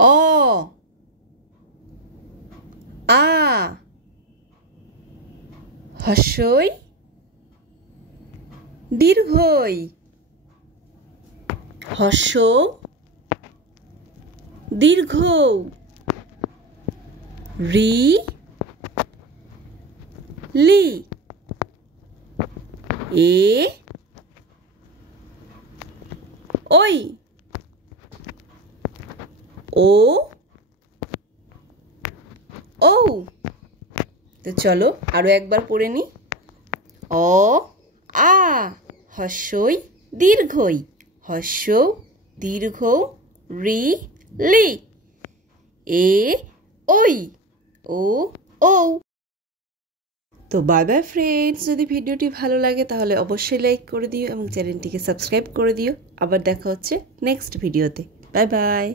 অ আ হস্যই দীর্ঘই হস্য দীর্ঘ রি লি এ ওই ও ও। তো চলো আরো একবার পড়ে নি। অ আ হস্যই দীর্ঘই হস্য দীর্ঘ রি লি এ ওই ও ও। তো বাই বাই ফ্রেন্ডস, যদি ভিডিওটি ভালো লাগে তাহলে অবশ্যই লাইক করে দিও এবং চ্যানেলটিকে সাবস্ক্রাইব করে দিও। আবার দেখা হচ্ছে নেক্সট ভিডিওতে। Bye bye.